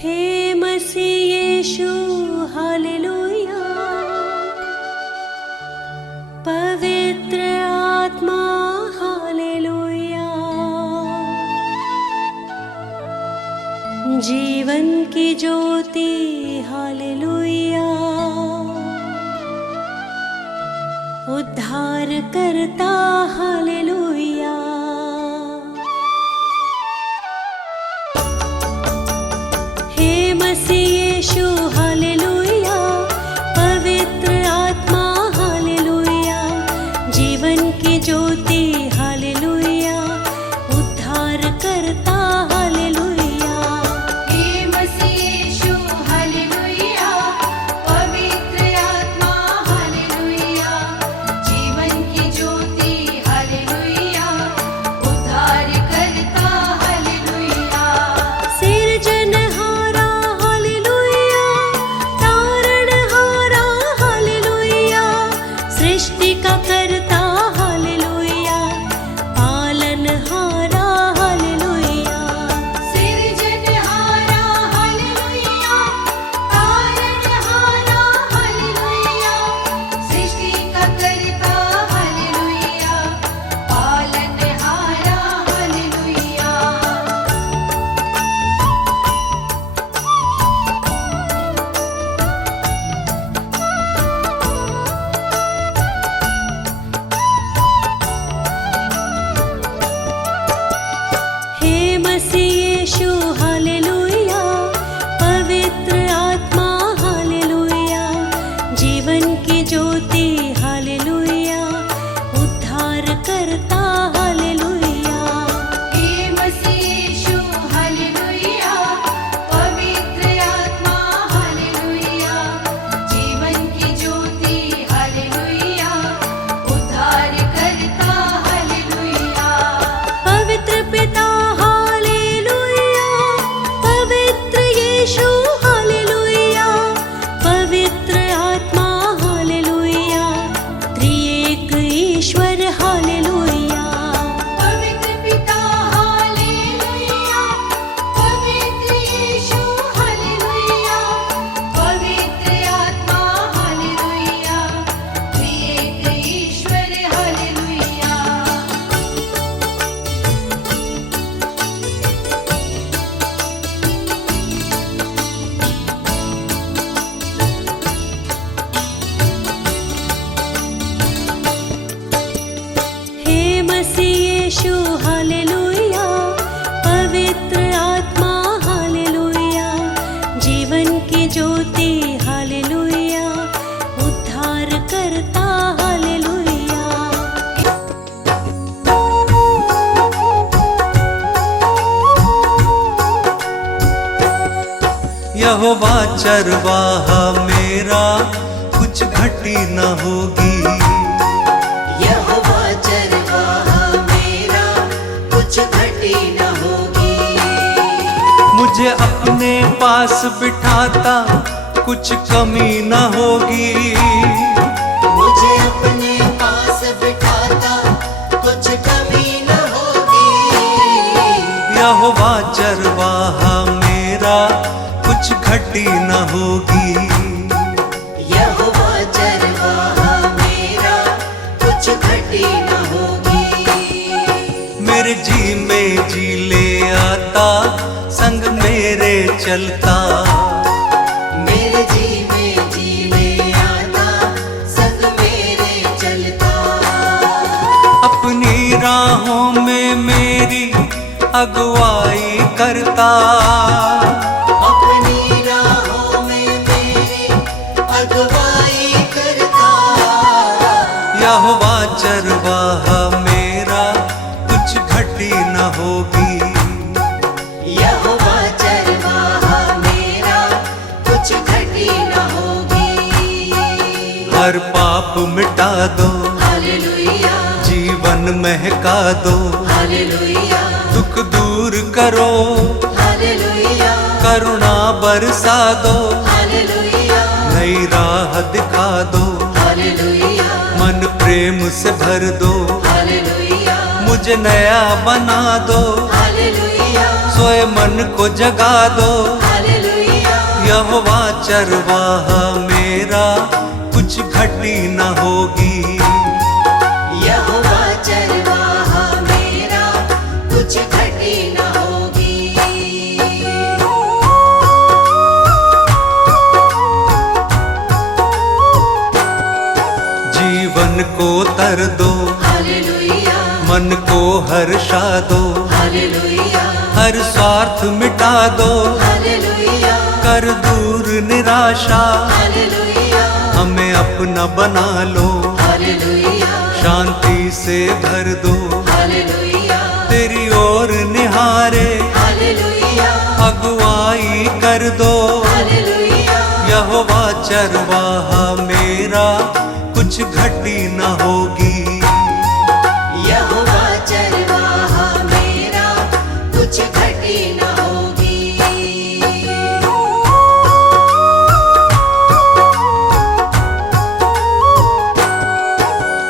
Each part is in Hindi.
हे मसीह यीशु हालेलुया। पवित्र आत्मा हालेलुया। जीवन की ज्योति हालेलुया। उद्धार करता हालेलुया। हे मसीह यीशु हालेलुया। पवित्र आत्मा हालेलुया। जीवन की ज्योति हालेलुया। उद्धार करता हालेलुया। हे मसीह यीशु हालेलुया। पवित्र आत्मा हालेलुया। जीवन की ज्योति हालेलुया। उद्धार करता हालेलुया। सिरजनहारा हालेलुया। तारणहारा हालेलुया। सृष्टि का करता हालेलुया। पालनहारा हालेलुया। सिरजनहारा हालेलुया। तारणहारा हालेलुया। सृष्टि का करता हालेलुया। पालनहारा हालेलुया। हे मसीह यीशु हालेलुया। पवित्र आत्मा हालेलुया। जीवन की ज्योति हालेलुया। उद्धार करता हालेलुया। हे मसीह यीशु हालेलुया। पवित्र आत्मा हालेलुया। जीवन की ज्योति हालेलुया। उद्धार करता हालेलुया। पवित्र पिता हालेलुया। पवित्र यीशु हालेलुया। पवित्र आत्मा हालेलुया। त्रिएक ईश्वर हालेलुया। पवित्र पिता हालेलुया। पवित्र यीशु हालेलुया। पवित्र आत्मा हालेलुया। त्रिएक ईश्वर हालेलुया। हे मसीह यीशु हालेलुया। पवित्र आत्मा हालेलुया। जीवन की ज्योति हालेलुया। उद्धार करता हालेलुया। यहोवा चरवाहा मेरा, कुछ घटी न होगी। यहोवा चरवाहा मेरा, कुछ घटी न होगी। मुझे अपने पास बिठाता, कुछ कमी न होगी। मुझे अपने पास बिठाता, कुछ कमी न होगी। यहोवा चरवाहा मेरा, कुछ घटी न होगी। यहोवा चरवाहा मेरा, कुछ घटी न होगी। मेरे जी में जी ले आता, संग मेरे चलता। मेरे जी में जी ले आता, संग मेरे चलता। अपनी राहों में मेरी अगुवाई करता। अपनी राहों में मेरी अगुवाई करता। यहोवा चरवाहा मेरा, कुछ घटी न होगी। यहोवा चरवाहा मेरा, कुछ घटी न होगी। हर पाप मिटा दो, हालेलुया। जीवन महका दो। हालेलुया। दुख दूर करो, हालेलुया। करुणा बरसा दो। हालेलुया। नई राह दिखा दो, हालेलुया। मन प्रेम से भर दो। हालेलुया। मुझे नया बना दो, हालेलुया। सोए मन को जगा दो। हालेलुया। यहोवा चरवाहा मेरा, कुछ घटी न होगी। यहोवा चरवाहा मेरा, कुछ घटी न होगी। जीवन को तर दो, हालेलुया, मन को हर्षा दो, हालेलुया, हर स्वार्थ मिटा दो, हालेलुया, कर दूर निराशा, हालेलुया, हमें अपना बना लो, हालेलुया, शांति से भर दो, हालेलुया, तेरी ओर निहारे, हालेलुया, अगुवाई कर दो। हालेलुया, यहोवा चरवाहा मेरा, कुछ घटी न होगी। यहोवा चरवाहा मेरा, कुछ घटी न होगी।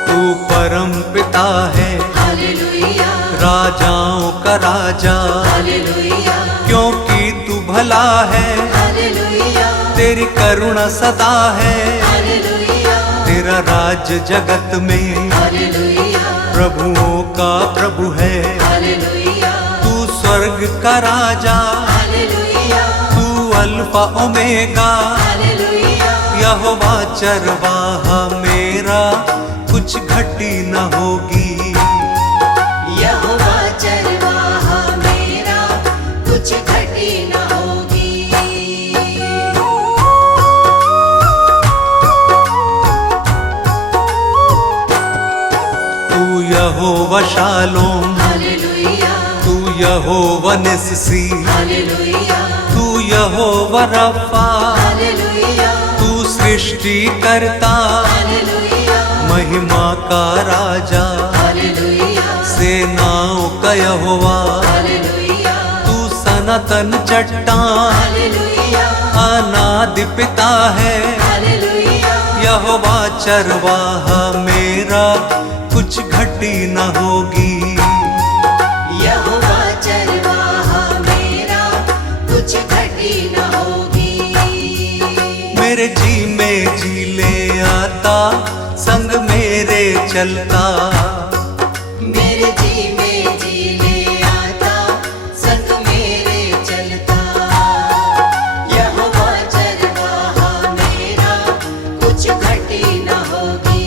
तू परम पिता है, हालेलुया, राजाओं का राजा, हालेलुया, क्योंकि तू भला है, हालेलुया, तेरी करुणा सदा है। हालेलुया, तेरा राज जगत में, हालेलुया, प्रभुओं का प्रभु है। हालेलुया, तू स्वर्ग का राजा, हालेलुया, तू अल्फा ओमेगा। हालेलुया, यहोवा चरवाहा मेरा, कुछ घटी न होगी। यहोवा चरवाहा मेरा, कुछ घटी न होगी। तू यहोवा शालोम, हालेलुया, तू यहोवा निस्सी, हालेलुया, तू यहोवा रफा, हालेलुया, तू सृष्टि करता, हालेलुया, महिमा का राजा, हालेलुया, सेनाओं का यहोवा। हालेलुया, तू सनातन चट्टान, हालेलुया, अनादि पिता है। हालेलुया, यहोवा चरवाहा मेरा, कुछ घटी न होगी। यहोवा चरवाहा मेरा, कुछ घटी न होगी। मेरे जी में जी ले आता, संग मेरे चलता। मेरे जी में जी ले आता, संग मेरे चलता। यहोवा चरवाहा मेरा, कुछ घटी न होगी।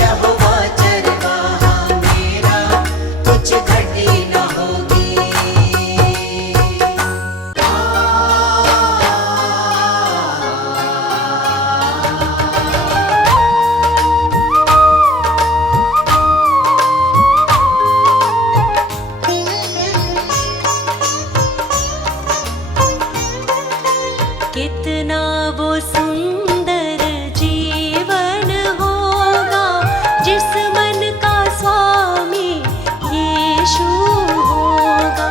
यहोवा चरवाहा मेरा, कुछ घटी न होगी। कितना वो सुंदर जीवन होगा, जिस मन का स्वामी यीशु होगा।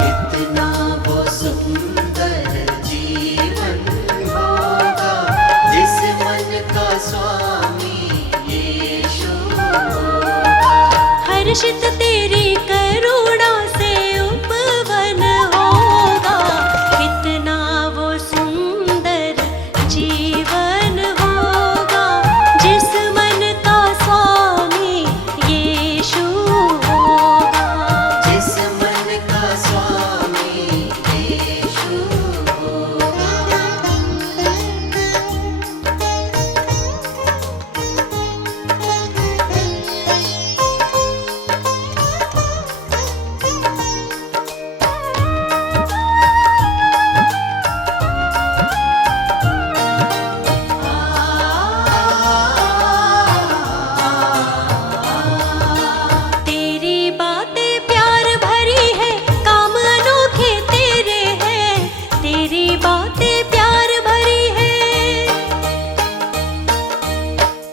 कितना वो सुंदर जीवन होगा, जिस मन का स्वामी यीशु होगा। हर्षित तेरी करुणा से उपवन होगा। कितना वो सुंदर जीवन होगा, जिस मन का स्वामी यीशु होगा। जिस मन का स्वामी यीशु होगा। तेरी बातें प्यार भरी है, काम अनोखे तेरे हैं। तेरी बातें प्यार भरी है,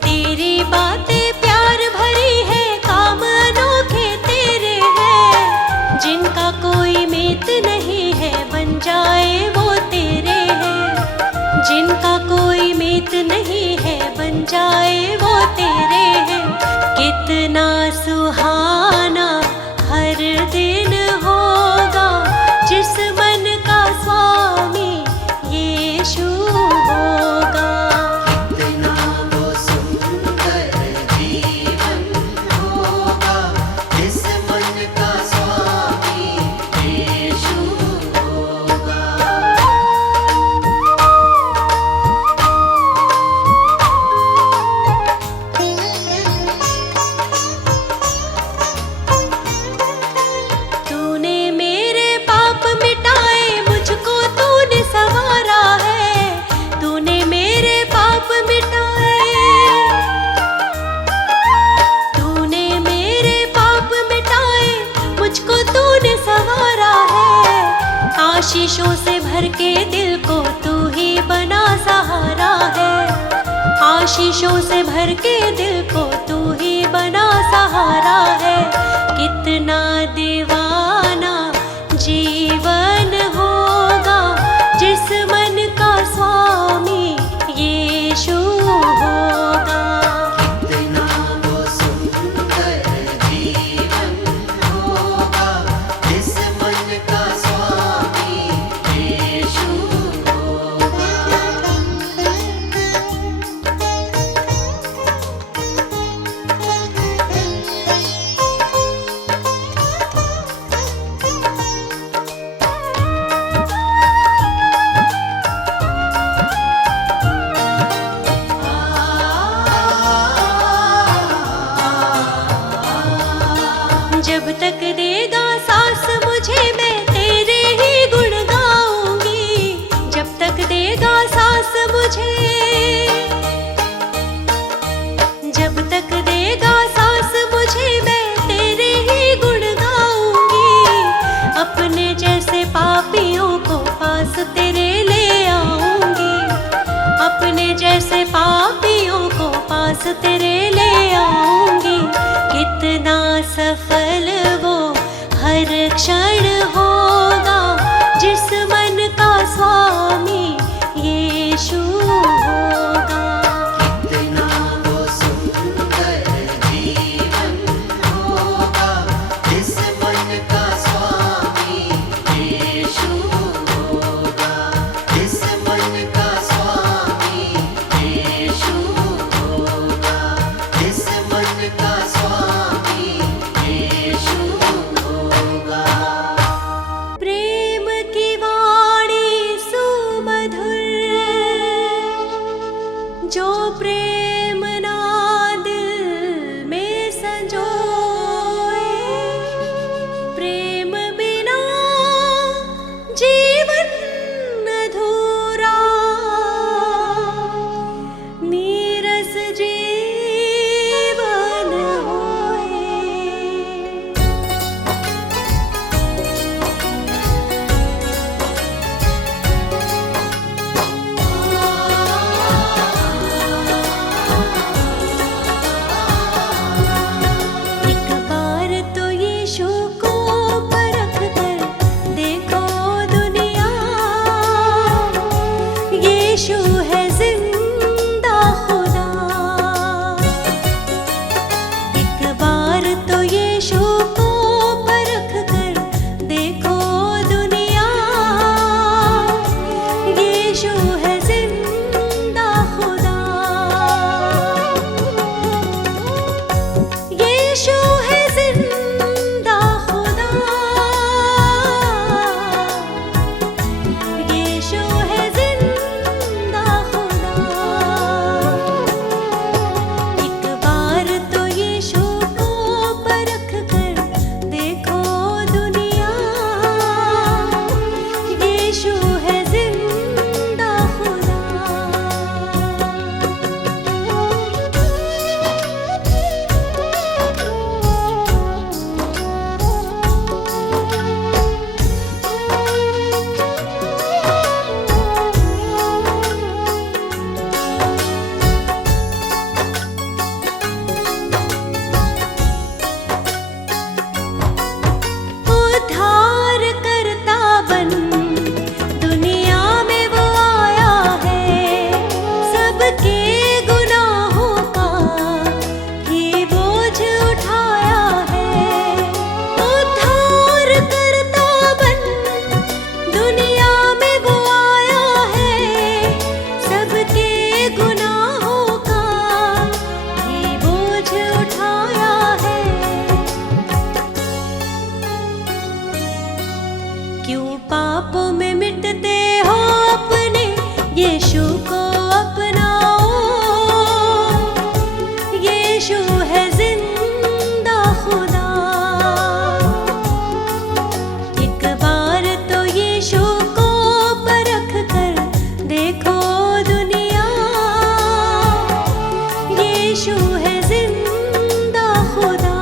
तेरी बातें प्यार भरी है, काम अनोखे तेरे हैं। जिनका कोई मित नहीं है, बन जाए वो तेरे हैं। जिनका कोई मित नहीं है, बन जाए वो तेरे हैं। कितना सुहाना हर दिन होगा, जिस मन का स्वामी आशीषों से भर के दिल को तू ही बना सहारा है। आशीषों से भर के दिल को तू ही बना सहारा है। कितना दीवाना जीवन होगा जिस मन का स्वामी यीशु होगा। कितना वो सुंदर जीवन होगा जिस मन का स्वामी यीशु होगा। जब तक देगा सांस मुझे मैं तेरे ही गुण गाऊंगी। जब तक देगा सांस मुझे, जब तक देगा सांस मुझे मैं तेरे ही गुण गाऊंगी। अपने जैसे पापियों को पास तेरे ले आऊंगी। अपने जैसे पापियों को पास तेरे ले आऊंगी। कितना सफल वो हर क्षण होगा जिस मन का स्वामी यीशु होगा। कितना वो सुंदर जीवन होगा जिस मन का स्वामी यीशु होगा। जिस मन का स्वामी यीशु होगा। जिस मन का स्वामी यीशु होगा। प्रेम की वाणी सुमधुर, जो प्रेम ना दिल में संजोए। प्रेम बिना जीवन अधूरा, नीरस जीवन होए। एक बार तो यीशु को परख कर देखो दुनिया। यीशु है जिंदा खुदा। एक बार तो यीशु को परख कर देखो दुनिया। यीशु है जिंदा खुदा। यीशु है जिंदा खुदा। यीशु है जिंदा खुदा। एक बार तो यीशु को परख कर देखो दुनिया। यीशु है जिंदा खुदा। उद्धार करता बन दुनिया में वो आया है। सबके गुनाहों का ही बोझ उठाया है। उद्धार करता बन दुनिया में वो आया है। सबके गुनाहों का ही बोझ उठाया है। क्यों पापों में मिटते हो अपने यीशु को अपनाओ। यीशु है जिंदा खुदा। एक बार तो यीशु को परख कर देखो दुनिया। यीशु है जिंदा खुदा।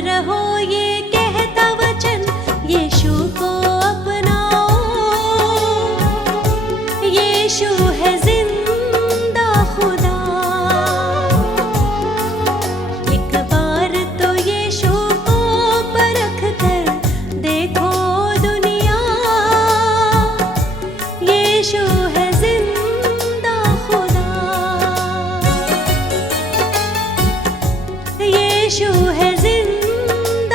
रहो ये कहता वचन, यीशु को अपनाओ। यीशु है जिंदा खुदा। एक बार तो यीशु को परख कर देखो दुनिया, यीशु है जिंदा खुदा। यीशु है जिंदा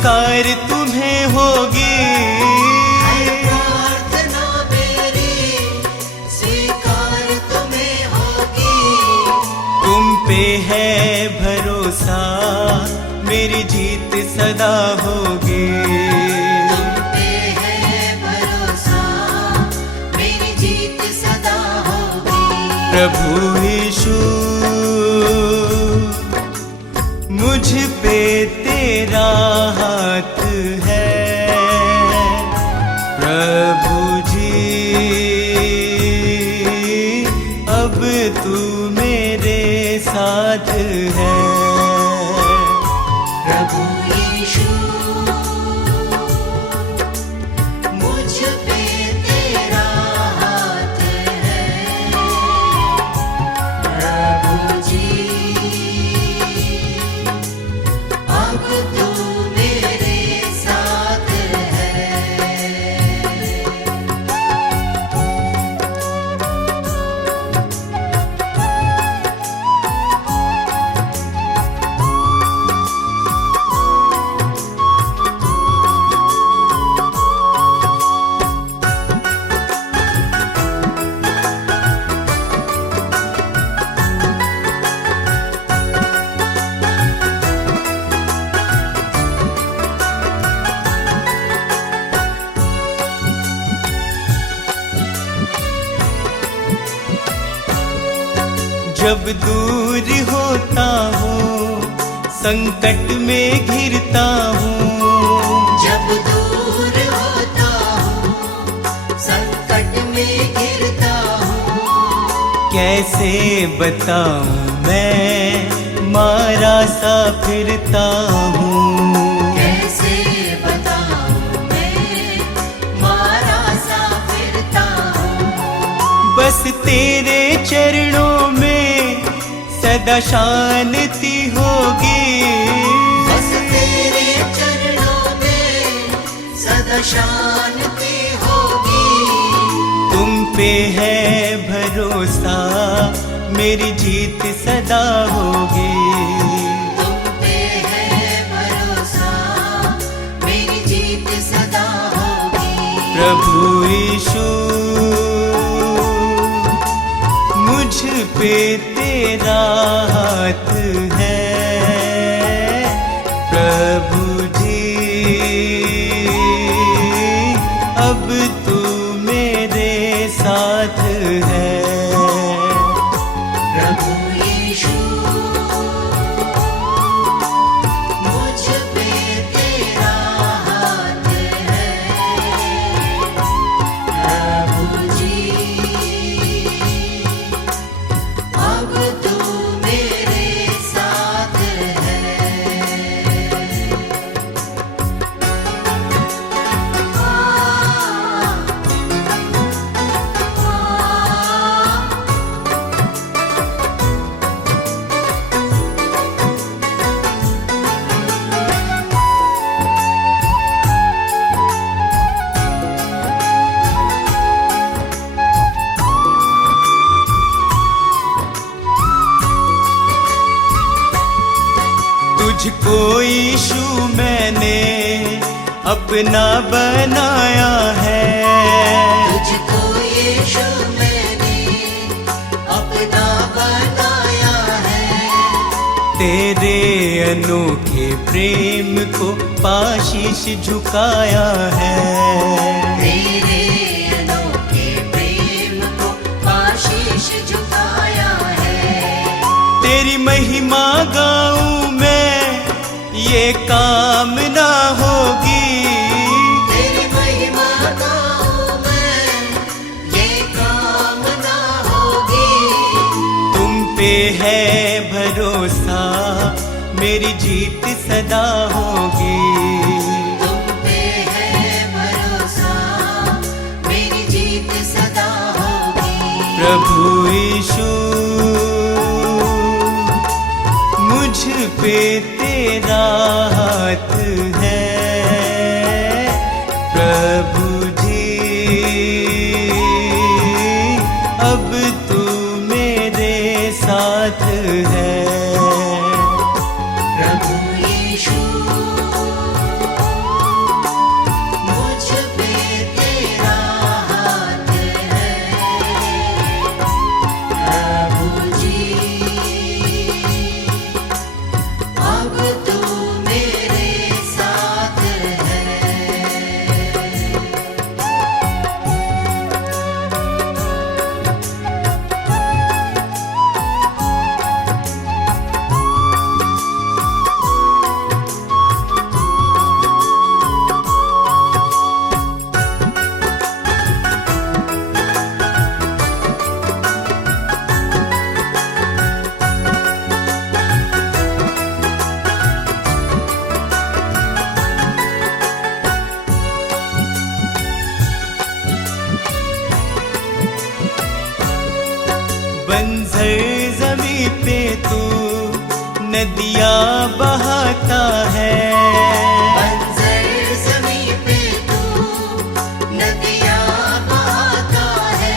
स्वीकार तुम्हें होगी। प्रार्थना मेरी स्वीकार तुम्हें होगी। तुम पे है भरोसा, मेरी जीत सदा होगी। तुम पे है भरोसा, मेरी जीत सदा होगी। प्रभु यीशु मुझ पे तेरा हाथ है। प्रभु जी अब तू मेरे साथ है। प्रभु यीशु मुझ पे तेरा हाथ है। प्रभु जी अब तू मेरे साथ है। जब दूर होता हूँ, संकट में घिरता हूँ। जब दूर होता हूँ, संकट में गिरता हूँ। कैसे बताऊँ मैं मारा सा फिरता हूँ। कैसे बताऊँ मैं मारा सा फिरता हूँ। बस तेरे चरणों में सदा शांति होगी। बस तेरे चरणों में सदा शांति होगी। तुम पे है भरोसा, मेरी जीत सदा होगी। तुम पे है भरोसा, मेरी जीत सदा होगी। प्रभु यीशु मुझ पे तेरा हाथ है। प्रभु जी अब तू मेरे साथ है। प्रभु यीशु मुझ पे तेरा हाथ है। प्रभु जी अब तू मेरे साथ है। तुझको यीशु मैंने अपना बनाया है। तुझको यीशु मैंने अपना बनाया है। तेरे अनोखे प्रेम को पाशीश झुकाया है। तेरे अनोखे प्रेम को आशीष झुकाया है। तेरी महिमा गाऊं मैं, ये कामना होगी। तेरी महिमा गाऊं मैं, ये कामना होगी। तुम पे है भरोसा, मेरी जीत सदा होगी। तुम पे है भरोसा, मेरी जीत सदा होगी। प्रभु यीशु मुझ पे तेरा हाथ है। प्रभु जी अब तू मेरे साथ है। प्रभु यीशु जमी पे तू नदियाँ बहाता है। बंजर ज़मीं पे तू नदियाँ बहाता है।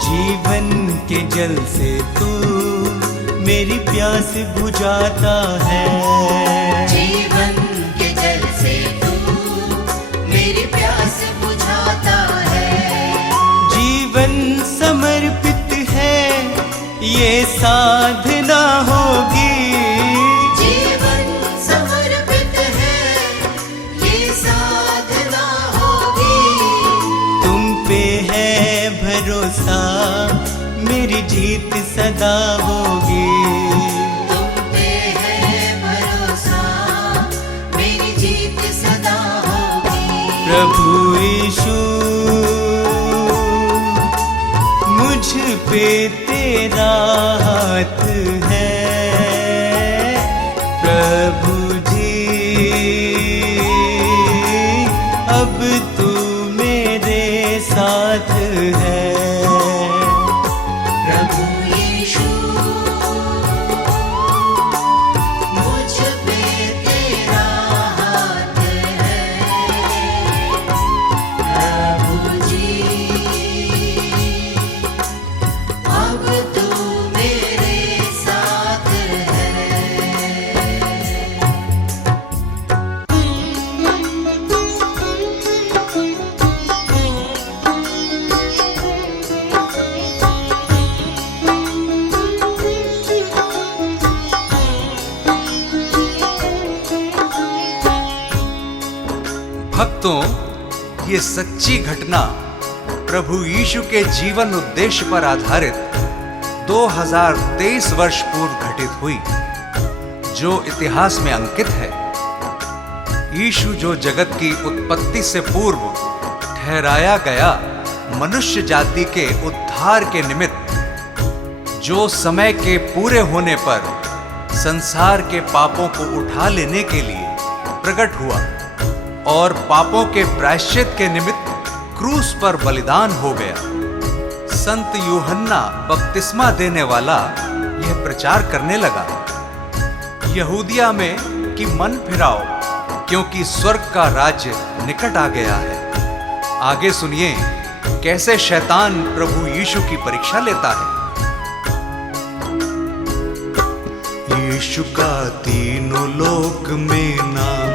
जीवन के जल से तू मेरी प्यास बुझाता है। जीवन के जल से तू मेरी प्यास बुझाता है। जीवन समर्पित है ये साधना होगी। जीवन समर्पित है ये साधना होगी। तुम पे है भरोसा मेरी जीत सदा होगी। तुम पे है भरोसा मेरी जीत सदा होगी। प्रभु यीशु मुझ पे तेरा हाथ है। प्रभु जी अब तू मेरे साथ है। प्रभु यीशु मुझ पे तेरा हाथ है। प्रभु जी अब तू मेरे साथ है। भक्तों, ये सच्ची घटना प्रभु यीशु के जीवन उद्देश्य पर आधारित 2023 वर्ष पूर्व घटित हुई, जो इतिहास में अंकित है। यीशु जो जगत की उत्पत्ति से पूर्व ठहराया गया मनुष्य जाति के उद्धार के निमित्त, जो समय के पूरे होने पर संसार के पापों को उठा लेने के लिए प्रकट हुआ और पापों के प्रायश्चित के निमित्त क्रूस पर बलिदान हो गया। संत यूहन्ना बपतिस्मा देने वाला यह प्रचार करने लगा, यहूदिया में कि मन फिराओ, क्योंकि स्वर्ग का राज्य निकट आ गया है। आगे सुनिए कैसे शैतान प्रभु यीशु की परीक्षा लेता है। यीशु का तीनों लोक में नाम,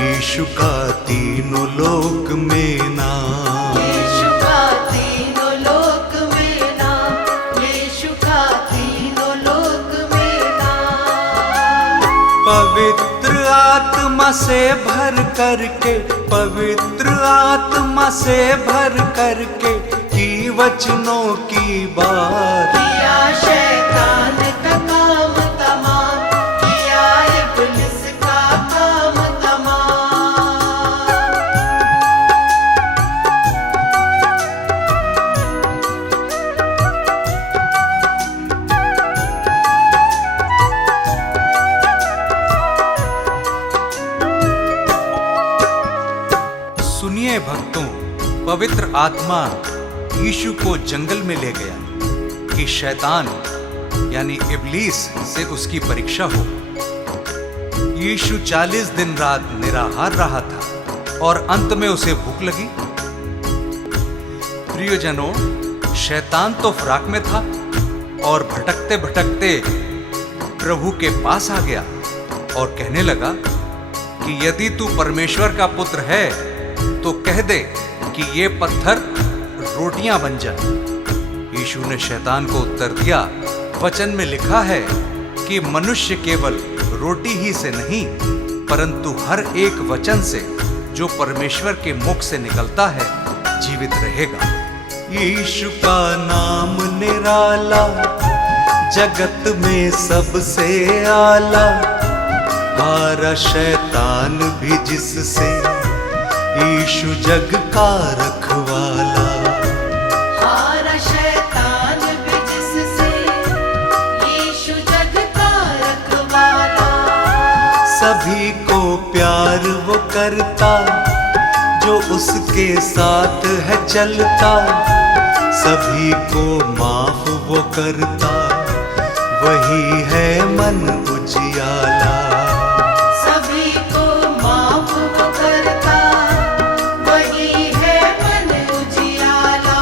यीशु का तीनों लोक में नाम। यीशु का तीनों लोक में नाम। यीशु का तीनों लोक में नाम। पवित्र आत्मा से भर करके, पवित्र आत्मा से भर करके की वचनों की बात। किया शैतान का काम तमाम। किया इब्लिस का काम तमाम। सुनिए भक्तों, पवित्र आत्मा यीशु को जंगल में ले गया कि शैतान यानी इब्लीस से उसकी परीक्षा हो। यीशु 40 दिन रात निराहार रहा था और अंत में उसे भूख लगी। प्रियजनों, शैतान तो फराक में था और भटकते भटकते प्रभु के पास आ गया और कहने लगा कि यदि तू परमेश्वर का पुत्र है तो कह दे कि ये पत्थर रोटियां बन जाए। यीशु ने शैतान को उत्तर दिया, वचन में लिखा है कि मनुष्य केवल रोटी ही से नहीं परंतु हर एक वचन से जो परमेश्वर के मुख से निकलता है जीवित रहेगा। यीशु का नाम निराला, जगत में सबसे आला। हारा शैतान भी जिससे, यीशु जग का रखवाला। हारा शैतान भी जिससे, यीशु जग का रखवाला। सभी को प्यार वो करता जो उसके साथ है चलता। सभी को माफ वो करता वही है मन उजियाला। सभी को माफ वो करता, वही है मन उजियाला।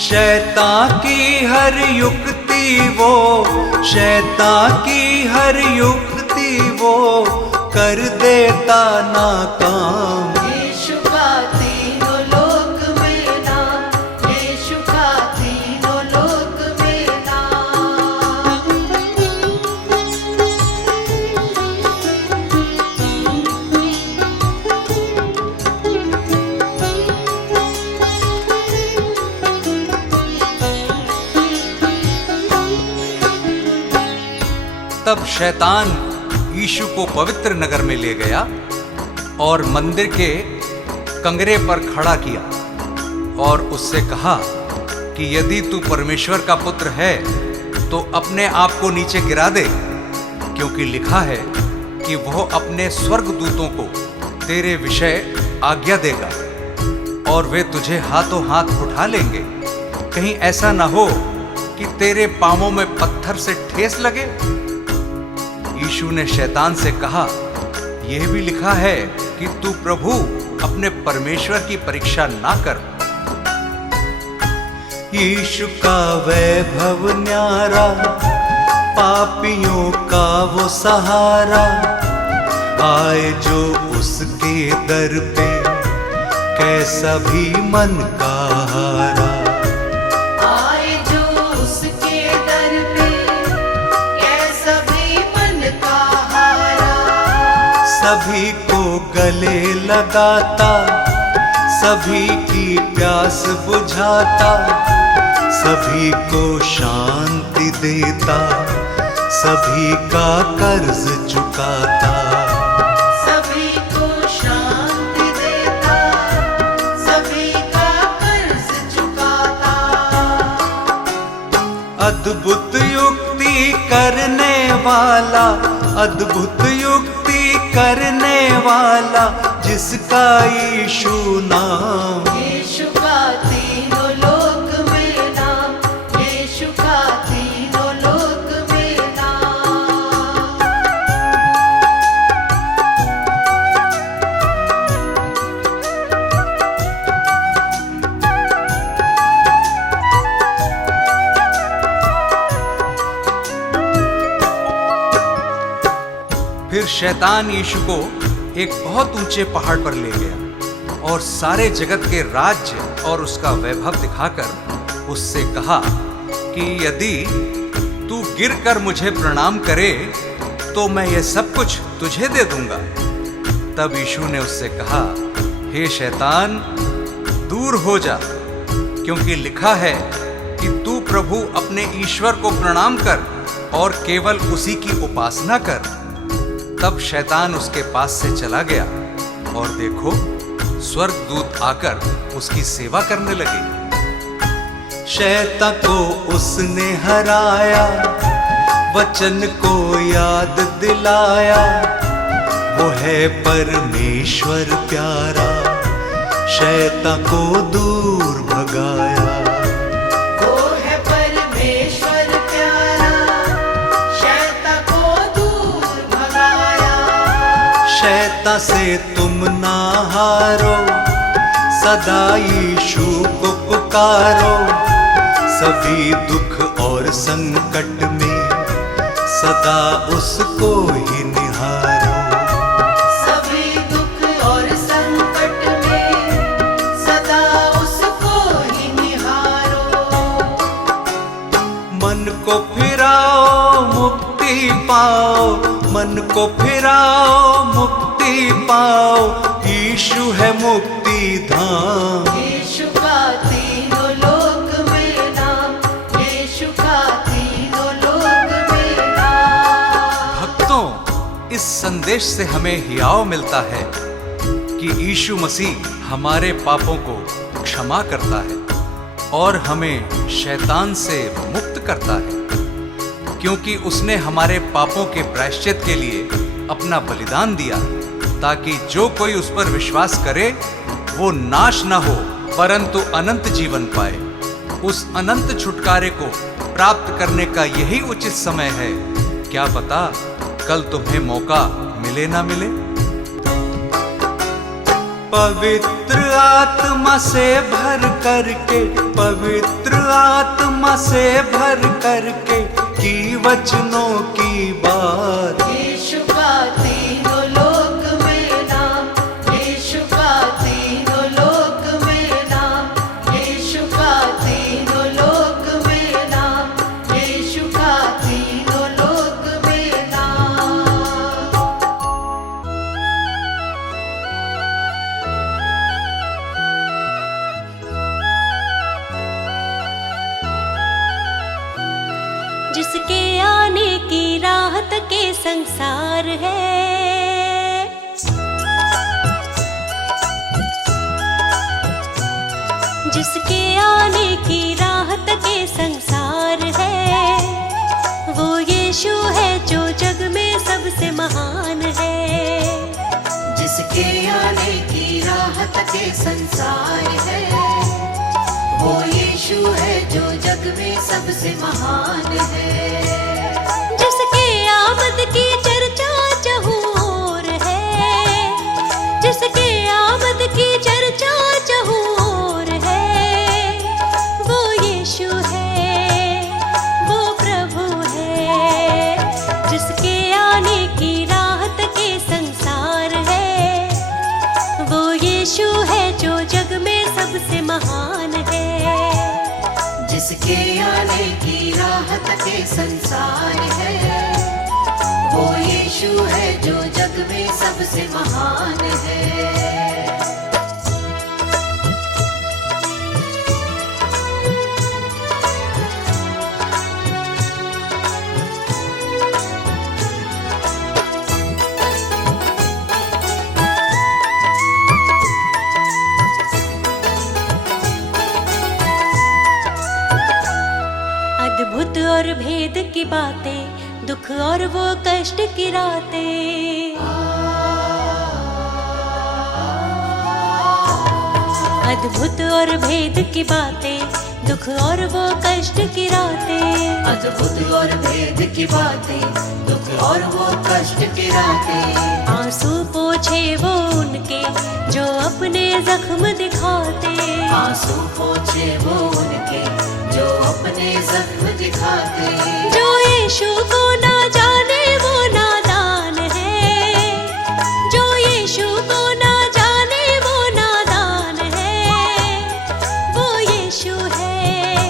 शैतान की हर युक्ति वो, शैतान की हर युक्ति वो कर देता नाकाम। यीशु का तीनों लोक में नाम, यीशु का तीनों लोक में नाम। तब शैतान यीशु को पवित्र नगर में ले गया और मंदिर के कंगरे पर खड़ा किया और उससे कहा कि यदि तू परमेश्वर का पुत्र है तो अपने आप को नीचे गिरा दे, क्योंकि लिखा है कि वह अपने स्वर्गदूतों को तेरे विषय आज्ञा देगा और वे तुझे हाथों हाथ उठा लेंगे, कहीं ऐसा ना हो कि तेरे पांवों में पत्थर से ठेस लगे। यीशु ने शैतान से कहा, यह भी लिखा है कि तू प्रभु अपने परमेश्वर की परीक्षा ना कर। यीशु का वैभव न्यारा, पापियों का वो सहारा, आए जो उसके दर पे कैसा भी मन का हारा। आए जो उसके दर पे, कैसा भी मन का हारा। सभी को गले लगाता, सभी की प्यास बुझाता, सभी को शांति देता, सभी का कर्ज चुकाता। सभी को शांति देता, सभी का कर्ज चुकाता। अद्भुत युक्ति करने वाला, अद्भुत युक्ति करने वाला, जिसका यीशु नाम। यीशु का तीनों लोक में नाम, यीशु का तीनों लोक में नाम। फिर शैतान यीशु को एक बहुत ऊंचे पहाड़ पर ले गया और सारे जगत के राज्य और उसका वैभव दिखाकर उससे कहा कि यदि तू गिरकर मुझे प्रणाम करे तो मैं यह सब कुछ तुझे दे दूंगा। तब यीशु ने उससे कहा, हे शैतान, दूर हो जा, क्योंकि लिखा है कि तू प्रभु अपने ईश्वर को प्रणाम कर और केवल उसी की उपासना कर। तब शैतान उसके पास से चला गया और देखो, स्वर्गदूत आकर उसकी सेवा करने लगे। शैतान को उसने हराया, वचन को याद दिलाया, वो है परमेश्वर प्यारा, शैतान को दूर भगाया। वो है परमेश्वर प्यारा, शैतान को दूर भगाया। शैतान से तुम ना हारो, सदा यीशु को पुकारो, सभी दुख और संकट में सदा उसको ही निहारो। सभी दुख और संकट में सदा उसको ही निहारो। मन को फिराओ मुक्ति पाओ, मन को फिराओ मुक्ति पाओ, यीशु है मुक्ति धाम। यीशु का तीनों लोक में नाम, यीशु का तीनों लोक में नाम। भक्तों, इस संदेश से हमें हियाव मिलता है कि यीशु मसीह हमारे पापों को क्षमा करता है और हमें शैतान से मुक्त करता है, क्योंकि उसने हमारे पापों के प्रायश्चित के लिए अपना बलिदान दिया, ताकि जो कोई उस पर विश्वास करे वो नाश न हो परंतु अनंत जीवन पाए। उस अनंत छुटकारे को प्राप्त करने का यही उचित समय है। क्या पता कल तुम्हें मौका मिले ना मिले। पवित्र आत्मा से भर करके, पवित्र आत्मा से भर करके की वचनों की बात। यीशु का तीनों लोक में नाम, यीशु का तीनों लोक में नाम, यीशु का तीनों लोक में नाम, यीशु का तीनों लोक में नाम। जिसके आने की राहत के संसार है, जिसके आने की राहत के संसार है, वो यीशु है जो जग में सबसे महान है। जिसके आने की राहत के संसार है, वो यीशु है जो जग में सबसे महान है। जिसके आमद की चर्चा चहुँ ओर है, जिसके आमद की चर्चा चहुँ ओर है, वो यीशु है, वो प्रभु है। जिसके आने की राहत के संसार है, वो यीशु है जो जग में सबसे महान है। जिसके आने की राहत के संसार है, वो यीशु है जो जग में सबसे महान है। अद्भुत और भेद की बातें, दुख और वो कष्ट की रातें। अद्भुत और भेद की बातें, दुख और वो कष्ट की रातें। अद्भुत और भेद की बातें, दुख और वो कष्ट की रातें। आंसू पोछे वो उनके जो अपने जख्म दिखाते। आंसू पोछे वो उनके जो अपने जख्म दिखाते। जो यीशु को ना जाने वो नादान है, जो यीशु को ना जाने वो नादान है। वो यीशु है,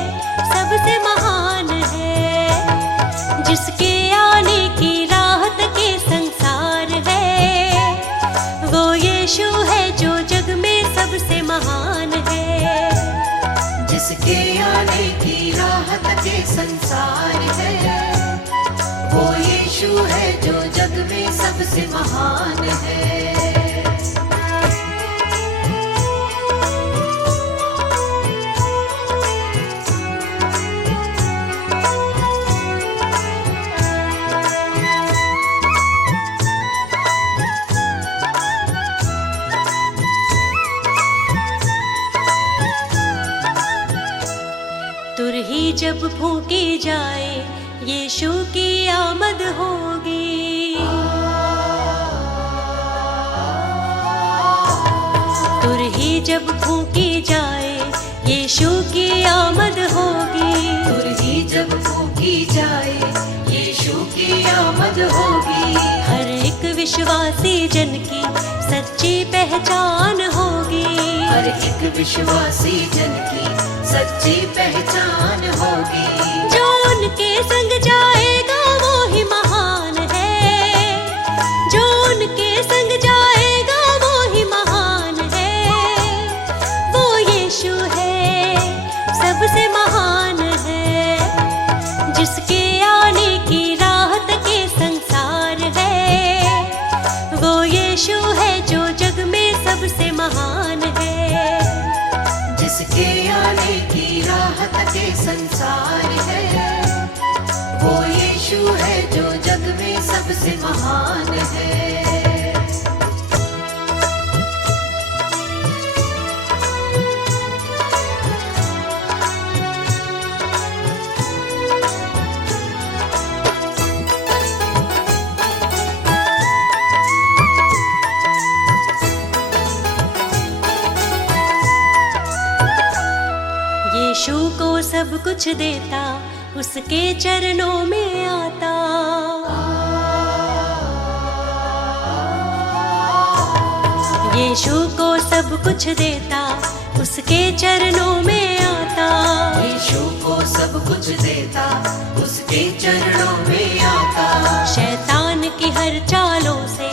सबसे महान है। जिसके आने की राहत के संसार है, वो यीशु है जो जग में सबसे महान है। जिसके आने की राहत के संसार है, वो यीशु है जो जग में सबसे महान है। तुरही जब फूकी जाए, यीशु की आमद होगी। तुरही जब फूकी जाए, यीशु की आमद होगी। तुरही जब फूकी जाए, यीशु की आमद होगी। हर एक विश्वासी जन की सच्ची पहचान होगी। हर एक विश्वासी जन की सच्ची पहचान होगी। जो उनके संग जाएगा वो ही महान है, जो उनके संग जाएगा वो ही महान है। वो यीशु है, सबसे महान है। जिसके आने की राहत के संसार है, वो यीशु है जो जग में सबसे महान है। जिसके आने की राहत के संसार है, वो यीशु है जो जग में सबसे महान है। सब कुछ देता, उसके चरणों में आता। यीशु को सब कुछ देता, उसके चरणों में आता। यीशु को सब कुछ देता, उसके चरणों में आता। शैतान की हर चालों से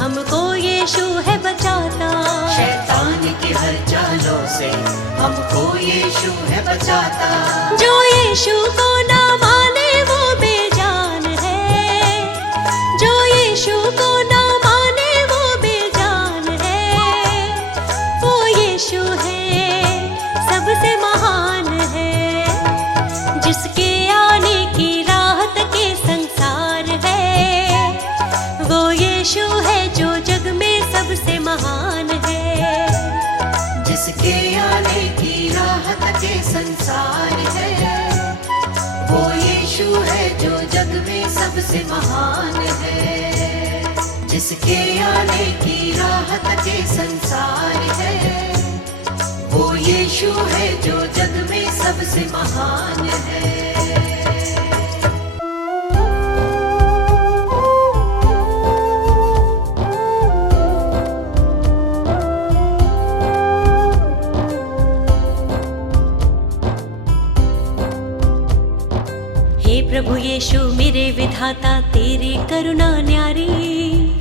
हमको यीशु है बचाता। शैतान की हर चालों से हमको यीशु है बचाता। जो यीशु को ना माने वो बेजान है, जो यीशु को ना माने वो बेजान है। वो यीशु है सबसे महान है, जिसके आने की राहत के संसार है। वो यीशु है जो जग में सबसे महान है, जिसके आने की राहत के संसार है। वो यीशु है जो जग में सबसे महान है, जिसके आने की राहत के संसार है। वो यीशु है जो जग में सबसे महान है। हे प्रभु यीशु मेरे विधाता तेरी करुणा न्यारी।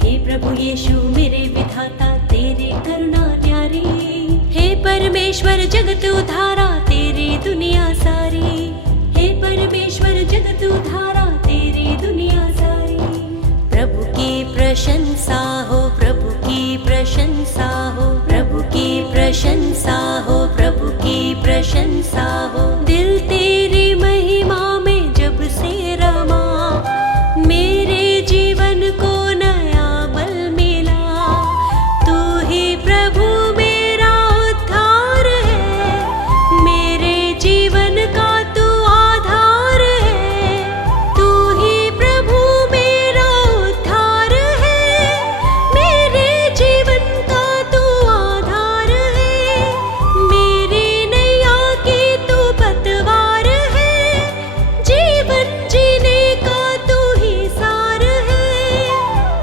हे प्रभु यीशु मेरे विधाता तेरी करुणा न्यारी। हे परमेश्वर जगत उद्धारा तेरी दुनिया सारी। हे परमेश्वर जगत उद्धारा तेरी दुनिया सारी। प्रभु की प्रशंसा हो, प्रभु की प्रशंसा हो, प्रभु की प्रशंसा हो, प्रभु की प्रशंसा हो। दिल तेरी महिमा में जब से रमा, मेरे जीवन को नया बल मिला। तू ही प्रभु मेरा उद्धार है, मेरे जीवन का तू आधार है। तू ही प्रभु मेरा उद्धार है, मेरे जीवन का तू आधार है। मेरी नैया की तू पतवार है, जीवन जीने का तू ही सार है।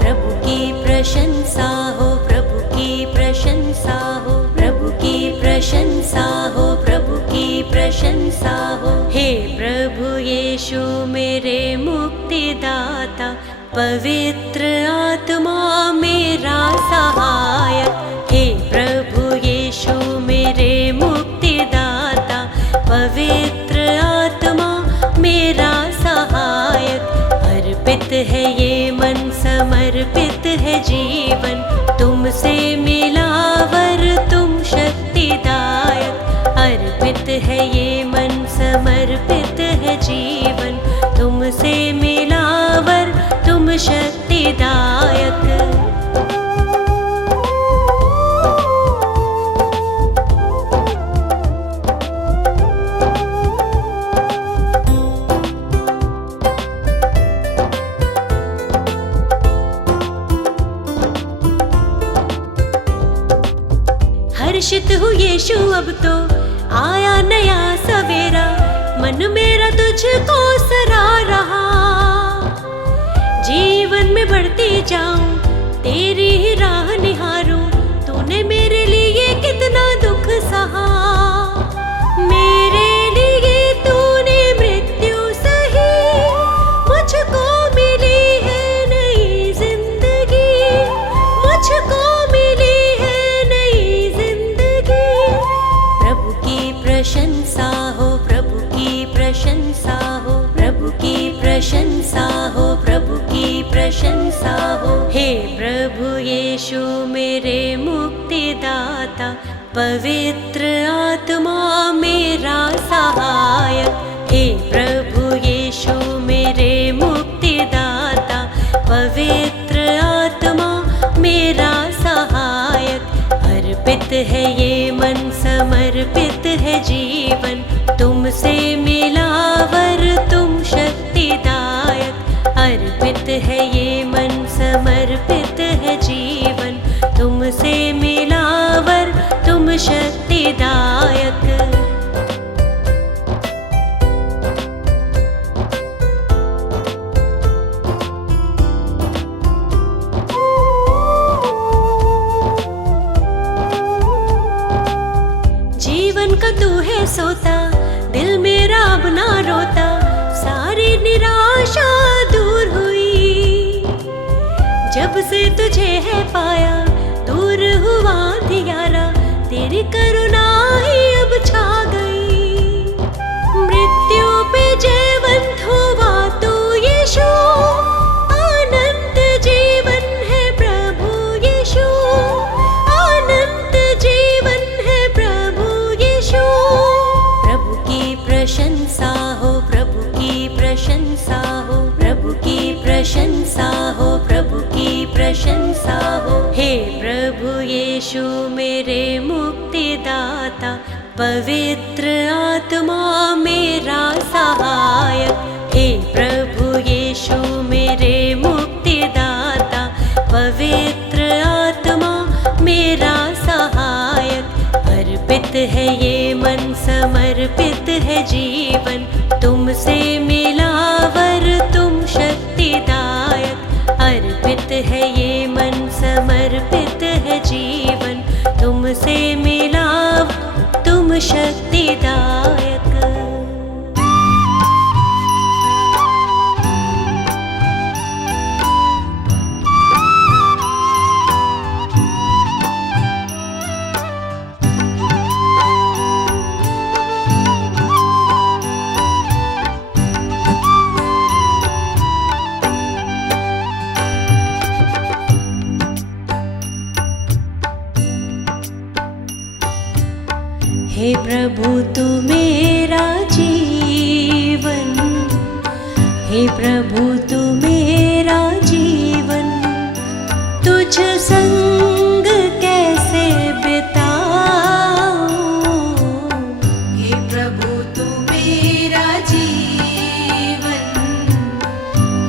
प्रभु की प्रशंसा हो, प्रभु की प्रशंसा हो, प्रभु की प्रशंसा हो, प्रभु की प्रशंसा हो। हे प्रभु यीशु मेरे मुक्तिदाता, पवित्र आत्मा मेरा सहायक। हे प्रभु यीशु मेरे मुक्तिदाता, पवित्र आत्मा मेरा सहायक। अर्पित है ये मन, समर्पित है जीवन, तुमसे मिला वर तुम शक्तिदायक। अर्पित है ये मन, समर्पित है जीवन, तुमसे मिला वर तुम शक्तिदायक। हर्षित हूँ यीशु अब तो आया नया सवेरा, मन मेरा तुझको सरा रहा। जीवन में बढ़ती जाऊं, तेरी ही राह निहारूं। तूने मेरे लिए कितना दुख सहा, मेरे लिए तूने मृत्यु सही। मुझको मिली है नई जिंदगी, मुझको मिली है नई जिंदगी। प्रभु की प्रशंसा हो, प्रभु की प्रशंसा हो, प्रभु की प्रशंसा हो, प्रभु की प्रशंसा हो। हे प्रभु यीशु मेरे मुक्तिदाता, पवित्र आत्मा मेरा सहायक। हे प्रभु यीशु मेरे मुक्तिदाता, पवित्र आत्मा मेरा सहायक। अर्पित है ये मन, समर्पित है जीवन, तुमसे मिला वर तुम शक्तिदायक। अर्पित है ये मन, समर्पित है जीवन, तुमसे मिला वर तुम शक्तिदायक। जीवन का तू है सोता, दिल मेरा अब ना रोता, सारी निराशा दूर हुई। जब से तुझे है पाया, दूर हुआ अंधियारा, तेरी करुणा ही अब छा गई। मृत्यु पे जयवंत हुआ तू यीशु, अनंत जीवन है प्रभु यीशु, अनंत जीवन है प्रभु यीशु। प्रभु की प्रशंसा हो, प्रभु की प्रशंसा हो, प्रभु की प्रशंसा हो, प्रभु की प्रशंसा हो। हे प्रभु यीशु मेरे मुक्तिदाता, पवित्र आत्मा मेरा सहायक। हे प्रभु यीशु मेरे मुक्तिदाता, पवित्र आत्मा मेरा सहायक। अर्पित है ये मन, समर्पित है जीवन, तुमसे मिला वर तुम शक्तिदायक। अर्पित है ये मन, समर्पित है जीवन, तुमसे मिला तुम शक्तिदायक। हे प्रभु तू मेरा जीवन, हे प्रभु तू मेरा जीवन, तुझ संग कैसे बिताऊं। हे प्रभु तू मेरा जीवन,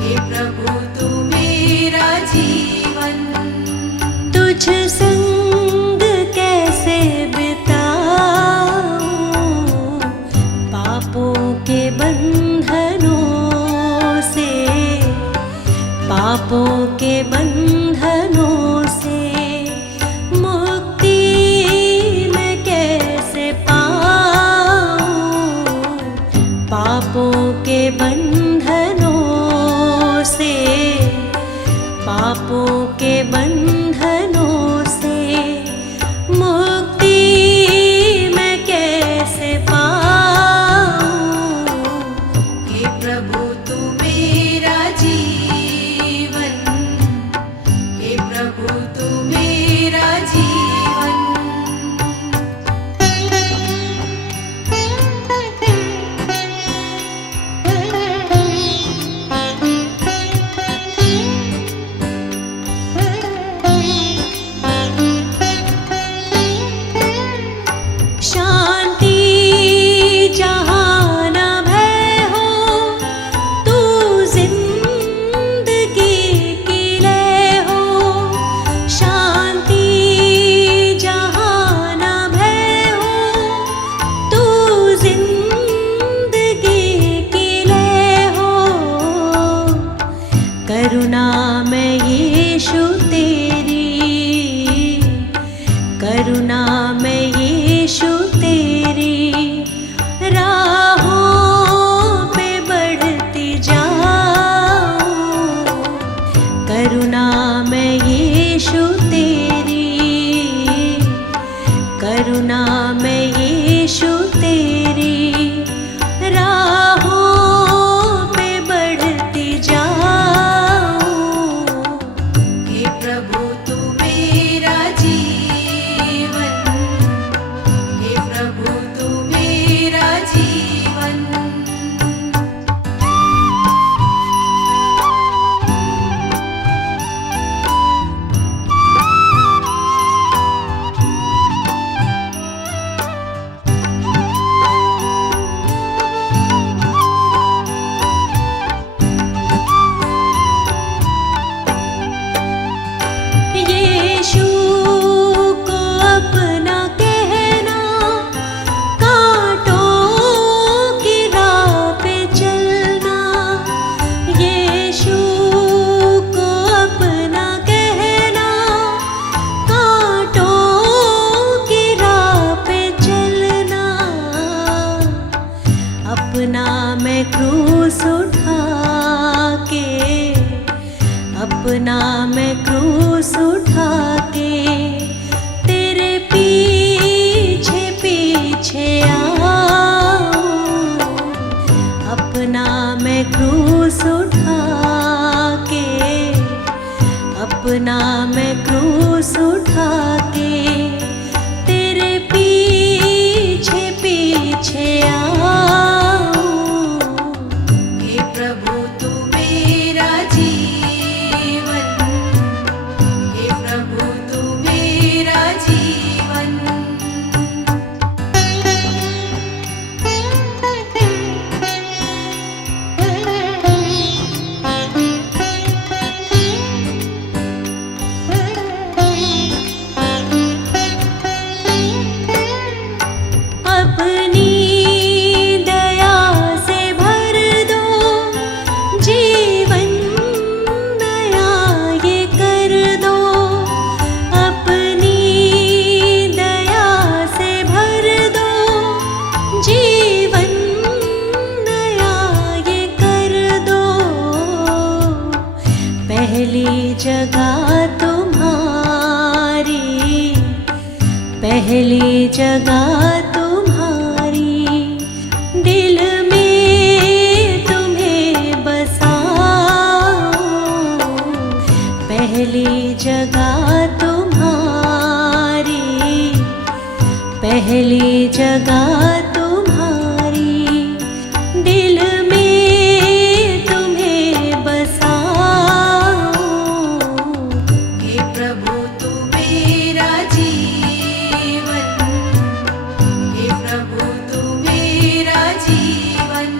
हे प्रभु तू मेरा जीवन, तुझ संग कैसे बिताऊं। पापों के बंधनों से, पापों के बंधनों से मुक्ति मैं कैसे पाऊं। पापों के बंधनों से, पापों के बंधनों से मुक्ति मैं कैसे पाऊं। हे प्रभु तू मेरा जीवन, हे प्रभु तू मेरा जीवन। शांति जहाँ न भय हो, तू जिंदगी की लय हो। शांति जहाँ न भय हो, तू जिंदगी की लय हो। करुणा में यीशु तेरी, करुणा में यीशु तेरी, राहों पे बढ़ती जाऊं। करुणा में यीशु तेरी, करुणा में यीशु तेरी, राहों पे बढ़ती जाऊं। हे प्रभु तू मेरा जीवन, हे प्रभु तू मेरा जीवन। अपना मैं क्रूस उठा के तेरे पीछे पीछे आऊं। अपना मैं क्रूस उठा के, अपना मैं क्रूस उठा के तेरे पीछे पीछे आऊं। हे प्रभु तू मेरा जीवन, हे प्रभु तू मेरा जीवन। अपनी दया से भर दो, जीवन नया ये कर दो। अपनी दया से भर दो, जीवन नया ये कर दो। पहली जगह तुम्हारी, पहली जगह तुम्हारी, दिल में तुम्हें बसाऊं। पहली जगह तुम्हारी, पहली जगह तुम्हारी, दिल में तुम्हें बसाऊं। हे प्रभु तू मेरा जीवन, हे प्रभु तू मेरा जीवन।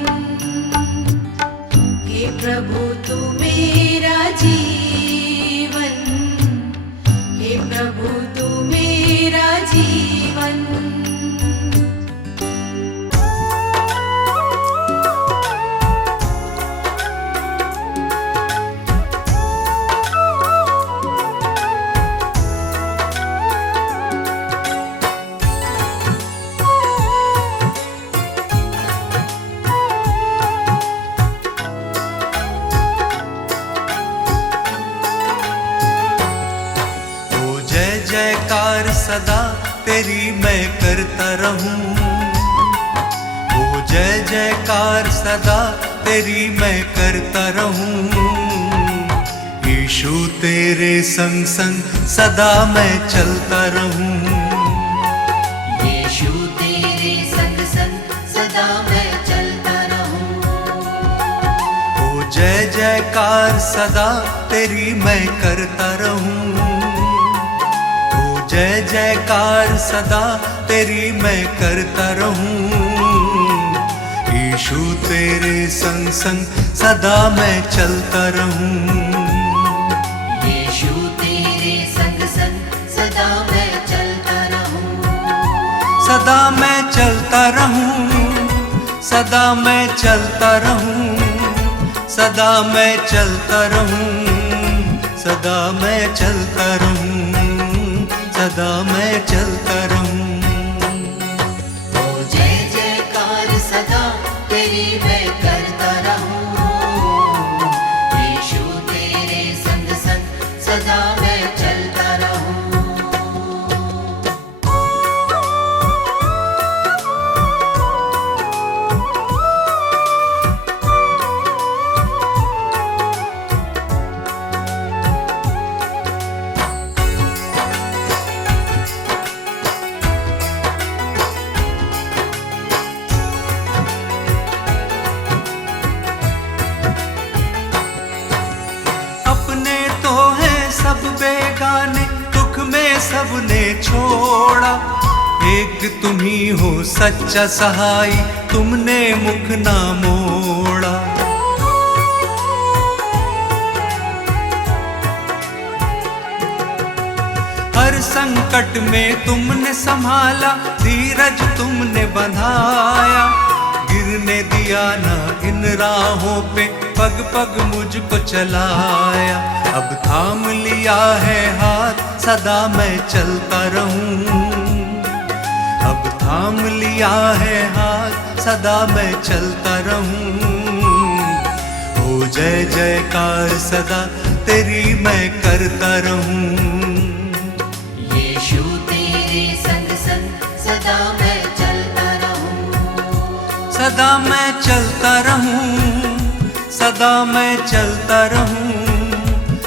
हे प्रभु तू मेरा जीवन, हे प्रभु तू मेरा जीवन। ओ जय जयकार सदा तेरी मैं करता रहूं। ओ जय जयकार सदा तेरी मैं करता रहूं। यीशु तेरे संग संग सदा मैं चलता रहूं। यीशु तेरे संग संग सदा मैं चलता रहूं। ओ जय जयकार सदा तेरी मैं करता रहूं। ओ जय जयकार सदा तेरी मैं करता रहूं। यीशु तेरे संग संग सदा मैं चलता रहूं। यीशु तेरे संग संग सदा मैं चलता रहूं। सदा मैं चलता रहूं, सदा मैं चलता रहूं, सदा मैं चलता रहूं, सदा मैं चलता रहूं, सदा मैं चलता रहूं। ओ जय जयकार सदा तेरी मैं करता रहूं। यीशु तेरे संग संग सदा मैं चलता रहूं। अपने तो हैं सब बेगाने, दुख में सबने छोड़ा। एक तुम ही हो सच्चा सहाय, तुमने मुख ना मोड़ा। हर संकट में तुमने संभाला, धीरज तुमने बंधाया। गिरने दिया ना इन राहों पे, पग पग मुझको चलाया। अब थाम लिया है हाथ, सदा मैं चलता रहूं। अब थाम लिया है हाथ, सदा मैं चलता रहूं। ओ जय जयकार सदा तेरी मैं करता रहूं। यीशु तेरे संग संग सदा मैं चलता रहूं। सदा मैं चलता रहूं, सदा मैं चलता रहूं,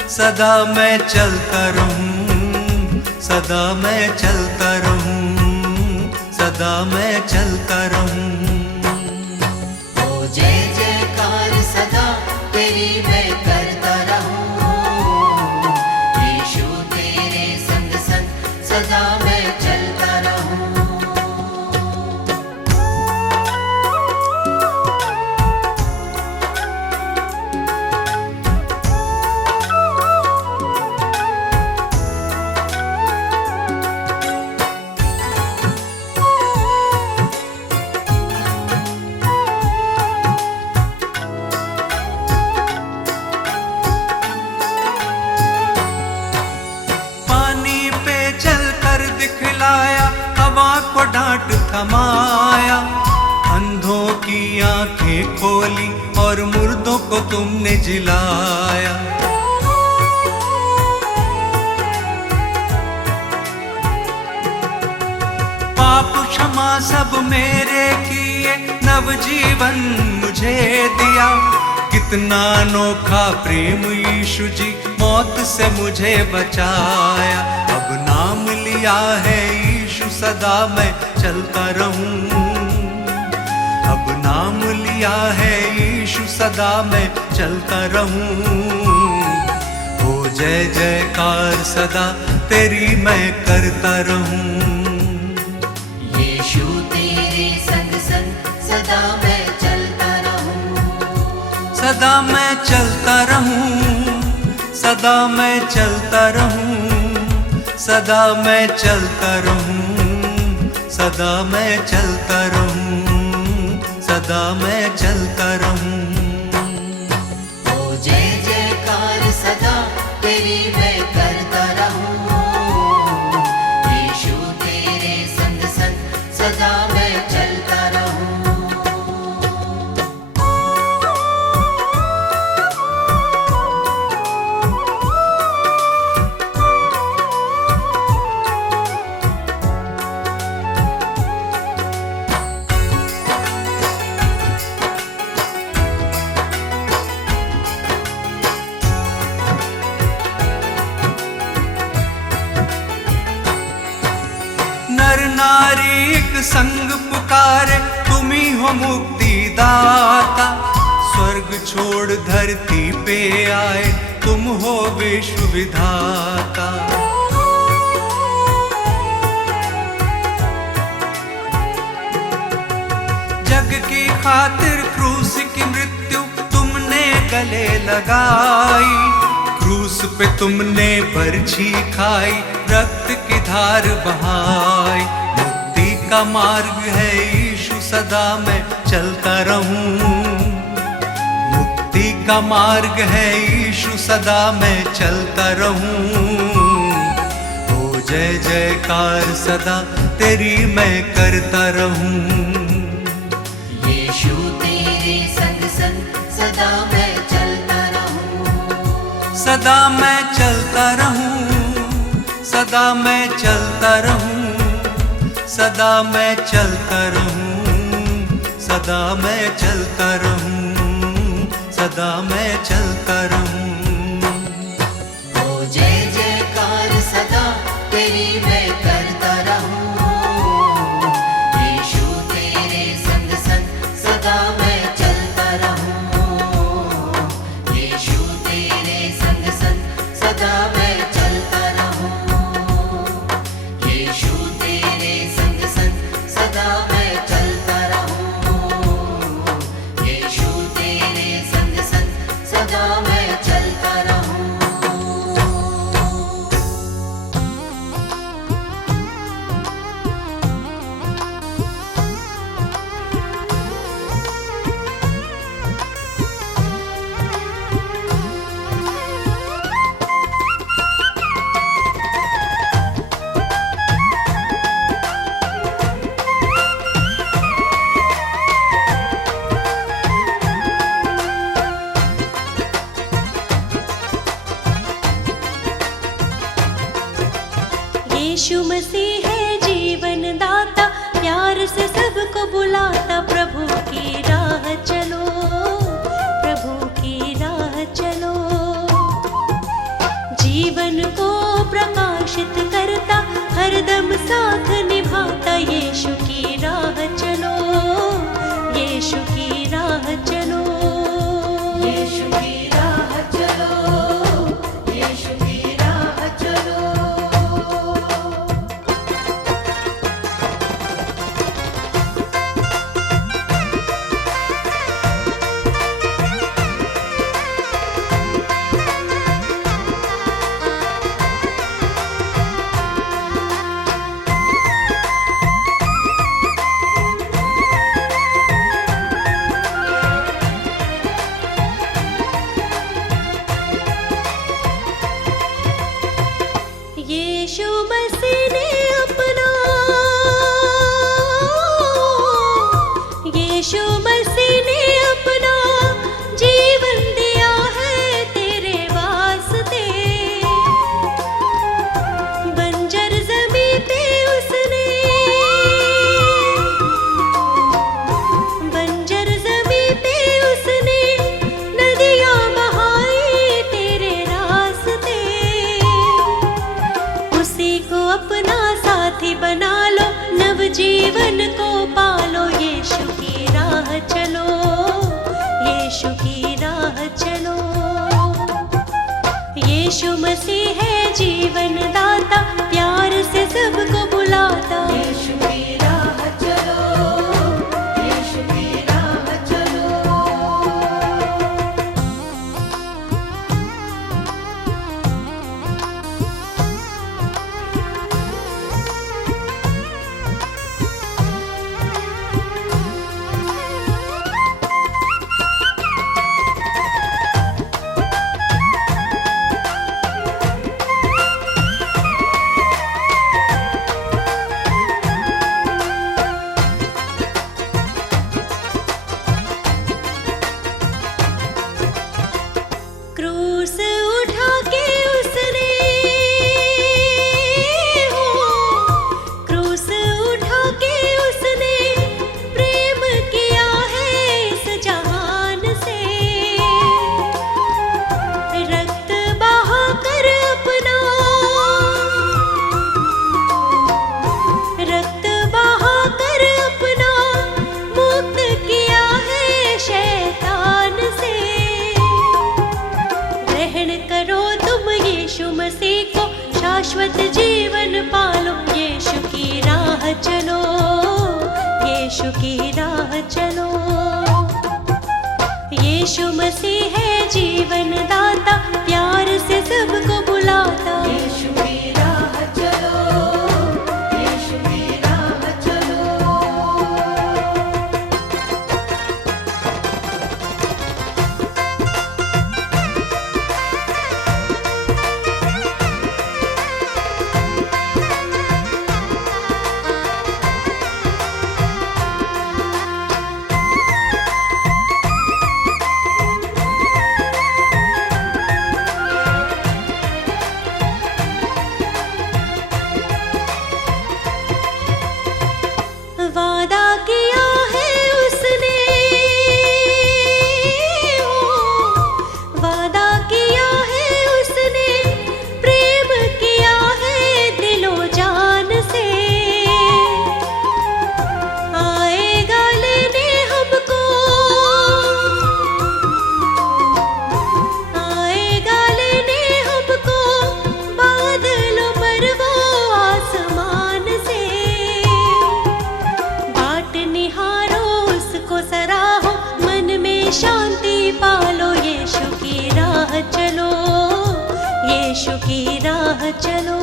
सदा मैं चलता रहूं, सदा मैं चलता रहूं, सदा मैं चलता रहूं। ओ जय जयकार सदा तेरी मैं करता रहूं। यीशु तेरे संग संग सदा मैं चलता रहूं। हवा को डांट थमाया, अंधों की आंखें खोली और मुर्दों को तुमने जिलाया। पाप क्षमा सब मेरे किए, नवजीवन मुझे दिया। कितना अनोखा प्रेम यीशु जी, मौत से मुझे बचाया। अब नाम लिया है यीशु, सदा मैं चलता रहूं। अब नाम लिया है यीशु, सदा मैं चलता रहूं। ओ जय जयकार सदा तेरी मैं करता रहूं। यीशु तेरे संग संग सदा मैं चलता रहूं। सदा मैं चलता रहूं, सदा मैं चलता रहूं, सदा मैं चलता रहूं, सदा मैं चलता रहूं, सदा मैं चलता रहूं। ओ जय जयकार सदा तेरी मैं करता रहूं। यीशु तेरे संग संग सदा मैं चलता रहूं। नर नारी एक संग पुकारे, तुम ही हो मुक्ति दाता। स्वर्ग छोड़ धरती पे आए, तुम हो विश्व विधाता। जग की खातिर क्रूस की मृत्यु तुमने गले लगाई। क्रूस पे तुमने बरछी खाई, रक्त की धार बहाई। मुक्ति का मार्ग है यीशु, सदा मैं चलता रहूं। मुक्ति का मार्ग है यीशु, सदा मैं चलता रहूं। ओ जय जयकार सदा तेरी मैं करता रहूं। यीशु तेरे संग संग सदा मैं चलता रहूं। सदा मैं चलता रहूं, सदा मैं चलता रहूं, सदा मैं चलता रहूं, सदा मैं चलता रहूं, सदा मैं चलता रहूं। ओ जय जयकार सदा तेरी मैं करता रहूं। यीशु तेरे संग संग सदा मैं चलता रहूं। यीशु तेरे संग संग सदा मैं चलता रहूं। यीशु तेरे संग संग सदा मैं चलता रहूं। यीशु तेरे संग संग सदा मैं चलता रहूं। यीशु की राह चलो।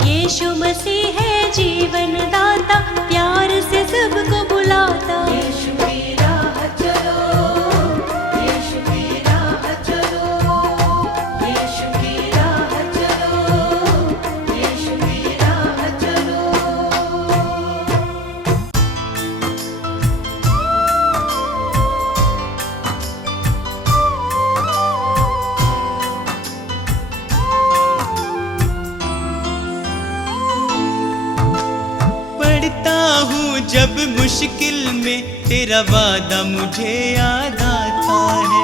यीशु मसीह है जीवन दाता, प्यार से सबको बुलाता। यीशु की राह चलो, यीशु की राह चलो, यीशु की राह चलो, यीशु की राह चलो। पढ़ता हूँ जब मुश्किल में तेरा वादा मुझे याद आता है।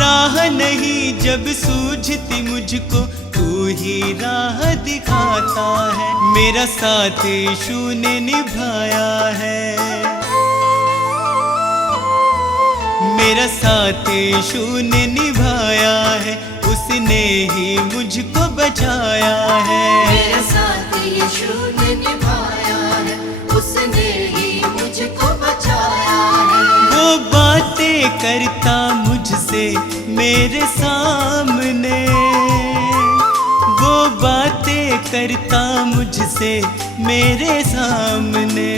राह नहीं जब सूझती मुझको, तू ही राह दिखाता है। मेरा साथ यीशु ने निभाया है, मेरा साथ यीशु ने निभाया है। उसने ही मुझको बचाया है। मेरा साथ यीशु ने निभाया है, उसने ही मुझको बचाया है। वो बातें करता मुझसे मेरे सामने, वो बातें करता मुझसे मेरे सामने।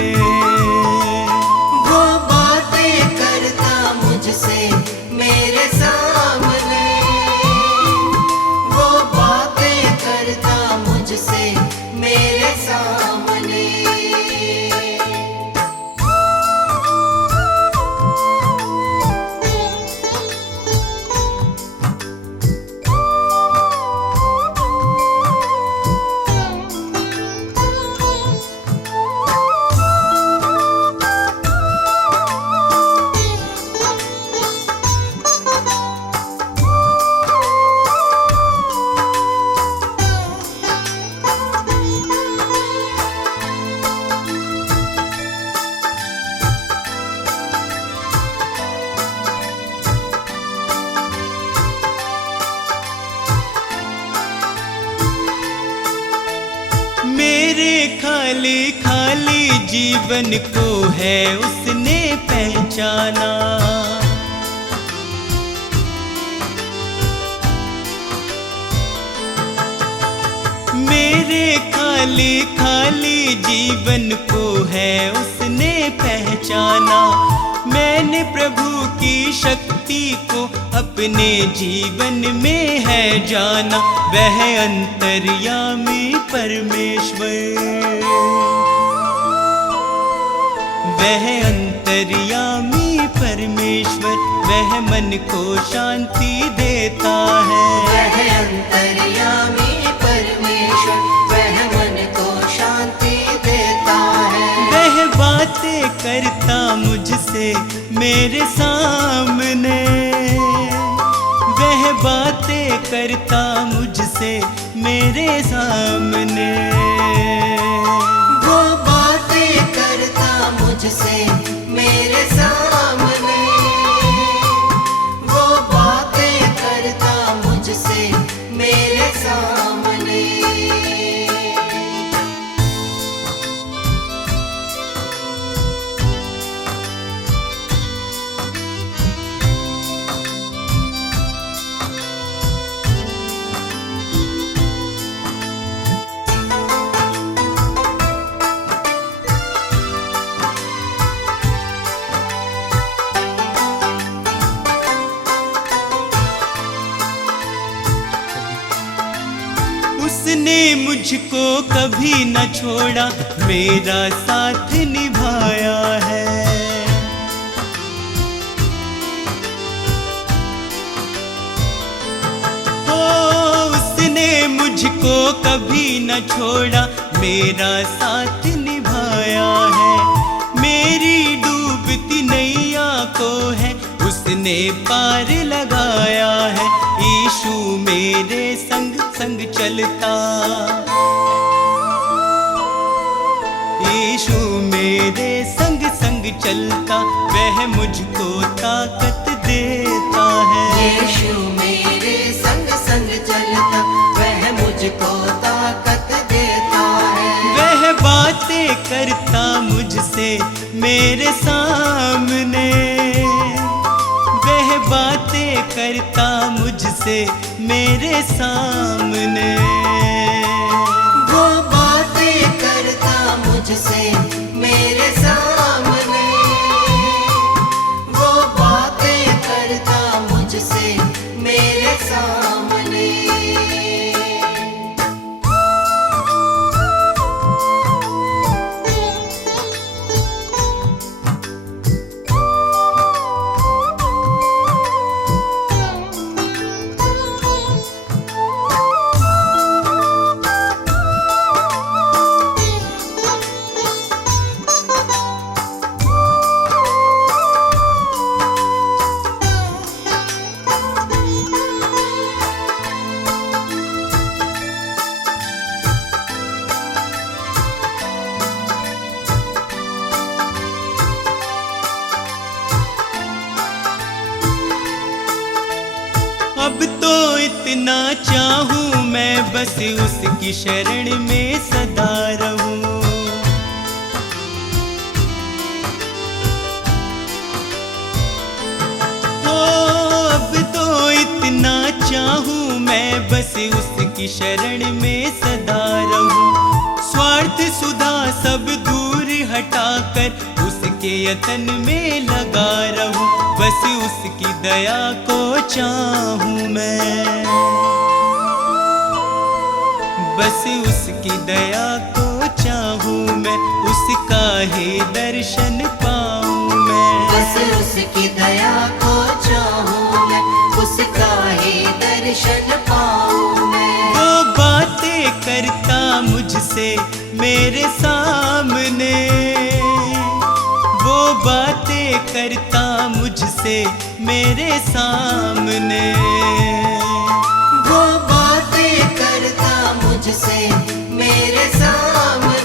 वो बातें करता मुझसे मेरे सामने, वो बातें करता मुझसे मेरे सामने। मेरे खाली खाली जीवन को है उसने पहचाना। मेरे खाली खाली जीवन को है उसने पहचाना। मैंने प्रभु की शक्ति को अपने जीवन में है जाना। वह अंतर्यामी परमेश्वर, वह अंतर्यामी परमेश्वर, वह मन को शांति देता है। वह अंतर्यामी परमेश्वर, वह मन को शांति देता है। वह बातें करता मुझसे मेरे सामने, वह बातें करता मुझसे मेरे सामने। वो बातें करता मुझसे मेरे सामने, वो बातें करता मुझसे मेरे सामने। उसने मुझको कभी न छोड़ा, मेरा साथ निभाया है। ओ उसने मुझको कभी न छोड़ा, मेरा साथ निभाया है। मेरी डूबती नैया को है उसने पार लगाया है। यीशु मेरे संग संग चलता, यीशु मेरे संग संग चलता, वह मुझको ताकत देता है। यीशु मेरे संग संग चलता, वह मुझको ताकत देता है। वह बातें करता मुझसे मेरे सामने, वह बातें करता मुझसे मेरे सामने। वो बातें करता मुझसे मेरे सामने, वो बातें करता मुझसे मेरे सामने। अब तो इतना चाहूं मैं बस उसकी शरण में सदा रहूं। ओ अब तो इतना चाहूं मैं बस उसकी शरण में सदा रहूं। स्वार्थ सुधा सब दूर हटाकर उसके यतन में लगा रहूं। बस उसकी दया को चाहूं मैं, बस उसकी दया को चाहूं मैं, उसका ही दर्शन पाऊं मैं। बस उसकी दया को चाहूं मैं, उसका ही दर्शन पाऊं मैं। वो बातें करता मुझसे मेरे सामने, वो बातें करता मुझसे मेरे सामने। वो बातें करता मुझसे मेरे सामने,